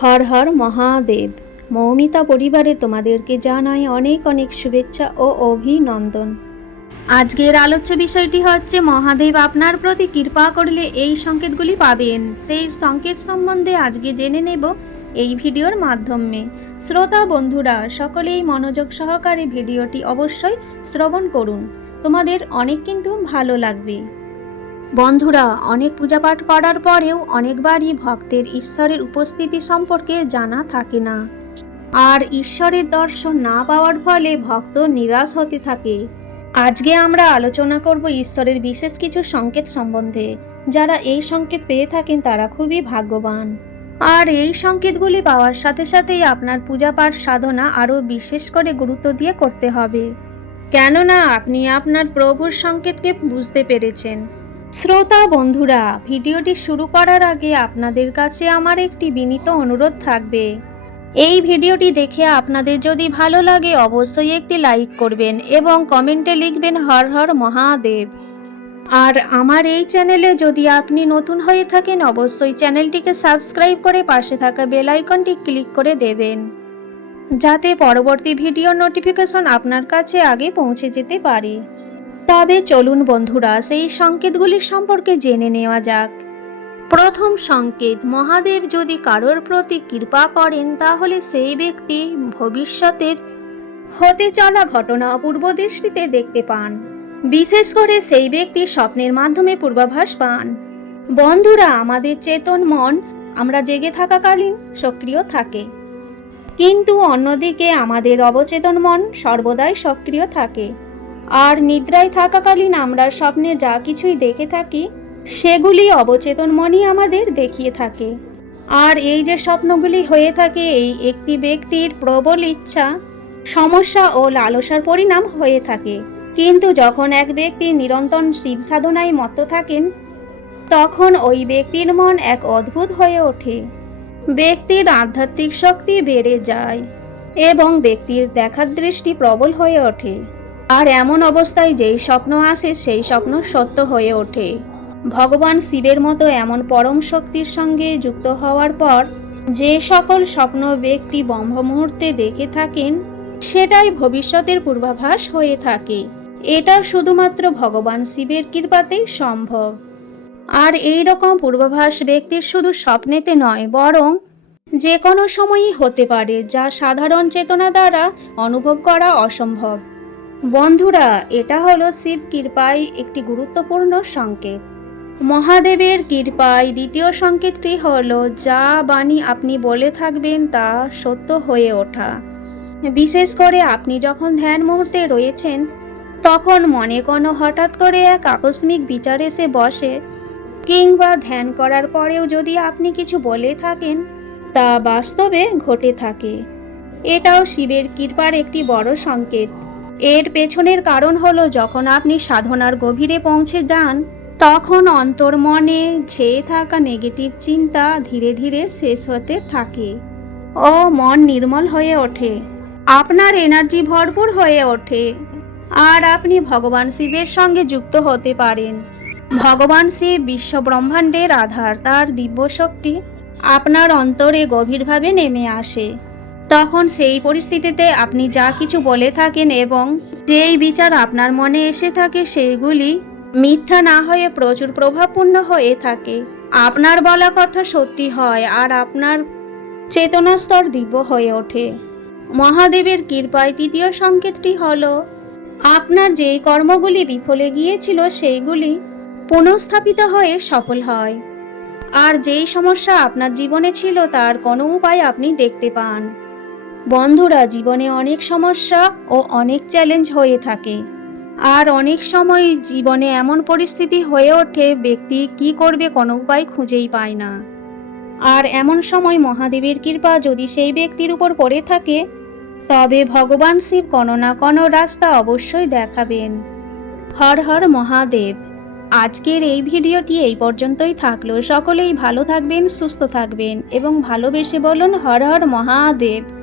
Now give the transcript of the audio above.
হর হর মহাদেব, মৌমিতা পরিবারে তোমাদেরকে জানাই অনেক অনেক শুভেচ্ছা ও অভিনন্দন। আজকের আলোচ্য বিষয়টি হচ্ছে, মহাদেব আপনার প্রতি কৃপা করলে এই সংকেতগুলি পাবেন। সেই সংকেত সম্বন্ধে আজকে জেনে নেব এই ভিডিওর মাধ্যমে। শ্রোতা বন্ধুরা, সকলেই মনোযোগ সহকারে ভিডিওটি অবশ্যই শ্রবণ করুন। তোমাদের অনেক কিন্তু ভালো লাগবে। বন্ধুরা, অনেক পূজাপাঠ করার পরেও অনেকবারই ভক্তের ঈশ্বরের উপস্থিতি সম্পর্কে জানা থাকে না। আর ঈশ্বরের দর্শন না পাওয়ার ফলে ভক্ত নিরাশ হতে থাকে। আজকে আমরা আলোচনা করব ঈশ্বরের বিশেষ কিছু সংকেত সম্বন্ধে। যারা এই সংকেত পেয়ে থাকেন তারা খুবই ভাগ্যবান। আর এই সংকেতগুলি পাওয়ার সাথে সাথেই আপনার পূজাপাঠ সাধনা আরও বিশেষ করে গুরুত্ব দিয়ে করতে হবে। কেননা, আপনি আপনার প্রভুর সংকেতকে বুঝতে পেরেছেন। শ্রোতা বন্ধুরা, ভিডিওটি শুরু করার আগে আপনাদের কাছে আমার একটি বিনীত অনুরোধ থাকবে। এই ভিডিওটি দেখে আপনাদের যদি ভালো লাগে অবশ্যই একটি লাইক করবেন এবং কমেন্টে লিখবেন হর হর মহাদেব। আর আমার এই চ্যানেলে যদি আপনি নতুন হয়ে থাকেন, অবশ্যই চ্যানেলটিকে সাবস্ক্রাইব করে পাশে থাকা বেল আইকনটি ক্লিক করে দেবেন। যাতে পরবর্তী ভিডিও নোটিফিকেশন আপনার কাছে আগে পৌঁছে যেতে পারে। তবে চলুন বন্ধুরা, সেই সংকেতগুলির সম্পর্কে জেনে নেওয়া যাক। প্রথম সংকেত, মহাদেব যদি কারোর প্রতি কৃপা করেন, তাহলে সেই ব্যক্তি ভবিষ্যতের হতে চলা ঘটনা অপূর্ব দৃষ্টিতে দেখতে পান। বিশেষ করে সেই ব্যক্তি স্বপ্নের মাধ্যমে পূর্বাভাস পান। বন্ধুরা, আমাদের চেতন মন আমরা জেগে থাকাকালীন সক্রিয় থাকে। কিন্তু অন্যদিকে আমাদের অবচেতন মন সর্বদাই সক্রিয় থাকে। আর নিদ্রায় থাকাকালীন আমরা স্বপ্নে যা কিছুই দেখে থাকি, সেগুলি অবচেতন মনই আমাদের দেখিয়ে থাকে। আর এই যে স্বপ্নগুলি হয়ে থাকে, এই একটি ব্যক্তির প্রবল ইচ্ছা, সমস্যা ও লালসার পরিণাম হয়ে থাকে। কিন্তু যখন এক ব্যক্তি নিরন্তর শিব সাধনায় মত্ত থাকেন, তখন ওই ব্যক্তির মন এক অদ্ভুত হয়ে ওঠে। ব্যক্তির আধ্যাত্মিক শক্তি বেড়ে যায় এবং ব্যক্তির দেখার দৃষ্টি প্রবল হয়ে ওঠে। আর এমন অবস্থায় যেই স্বপ্ন আসে, সেই স্বপ্ন সত্য হয়ে ওঠে। ভগবান শিবের মতো এমন পরম শক্তির সঙ্গে যুক্ত হওয়ার পর, যে সকল স্বপ্ন ব্যক্তি ব্রহ্ম মুহূর্তে দেখে থাকেন, সেটাই ভবিষ্যতের পূর্বাভাস হয়ে থাকে। এটা শুধুমাত্র ভগবান শিবের কৃপাতেই সম্ভব। আর এই রকম পূর্বাভাস ব্যক্তির শুধু স্বপ্নেতে নয়, বরং যে কোনো সময়ই হতে পারে, যা সাধারণ চেতনা দ্বারা অনুভব করা অসম্ভব। বন্ধুরা, এটা হলো শিব কৃপায় একটি গুরুত্বপূর্ণ সংকেত। মহাদেবের কৃপায় দ্বিতীয় সংকেতটি হলো, যা বাণী আপনি বলে থাকবেন, তা সত্য হয়ে ওঠা। বিশেষ করে আপনি যখন ধ্যান মুহূর্তে রয়েছেন, তখন মনে কোনো হঠাৎ করে এক আকস্মিক বিচার এসে বসে। কিংবা ধ্যান করার পরেও যদি আপনি কিছু বলে থাকেন, তা বাস্তবে ঘটে থাকে। এটাও শিবের কৃপার একটি বড় সংকেত। এর পেছনের কারণ হলো যখন আপনি সাধনার গভীরে পৌঁছে যান, তখন অন্তর্মনে ছেয়ে থাকা নেগেটিভ চিন্তা ধীরে ধীরে শেষ হতে থাকে ও মন নির্মল হয়ে ওঠে। আপনার এনার্জি ভরপুর হয়ে ওঠে। আর আপনি ভগবান শিবের সঙ্গে যুক্ত হতে পারেন। ভগবান শিব বিশ্ব ব্রহ্মাণ্ডের আধার, তার দিব্য শক্তি আপনার অন্তরে গভীরভাবে নেমে আসে। তখন সেই পরিস্থিতিতে আপনি যা কিছু বলে থাকেন এবং যেই বিচার আপনার মনে এসে থাকে সেইগুলি মিথ্যা না হয়ে প্রচুর প্রভাবপূর্ণ হয়ে থাকে। আপনার বলা কথা সত্যি হয় আর আপনার চেতনা স্তর দিব্য হয়ে ওঠে। মহাদেবের কৃপায় তৃতীয় সংকেতটি হল, আপনার যেই কর্মগুলি বিফলে গিয়েছিল সেইগুলি পুনঃস্থাপিত হয়ে সফল হয়। আর যেই সমস্যা আপনার জীবনে ছিল তার কোনো উপায় আপনি দেখতে পান। বন্ধুরা, জীবনে অনেক সমস্যা ও অনেক চ্যালেঞ্জ হয়ে থাকে। আর অনেক সময় জীবনে এমন পরিস্থিতি হয়ে ওঠে, ব্যক্তি কি করবে কোনো উপায় খুঁজেই পায় না। আর এমন সময় মহাদেবের কৃপা যদি সেই ব্যক্তির উপর পড়ে থাকে, তবে ভগবান শিব কোনো না কোনো রাস্তা অবশ্যই দেখাবেন। হর হর মহাদেব। আজকের এই ভিডিওটি এই পর্যন্তই থাকল। সকলেই ভালো থাকবেন, সুস্থ থাকবেন এবং ভালোবেসে বলুন হর হর মহাদেব।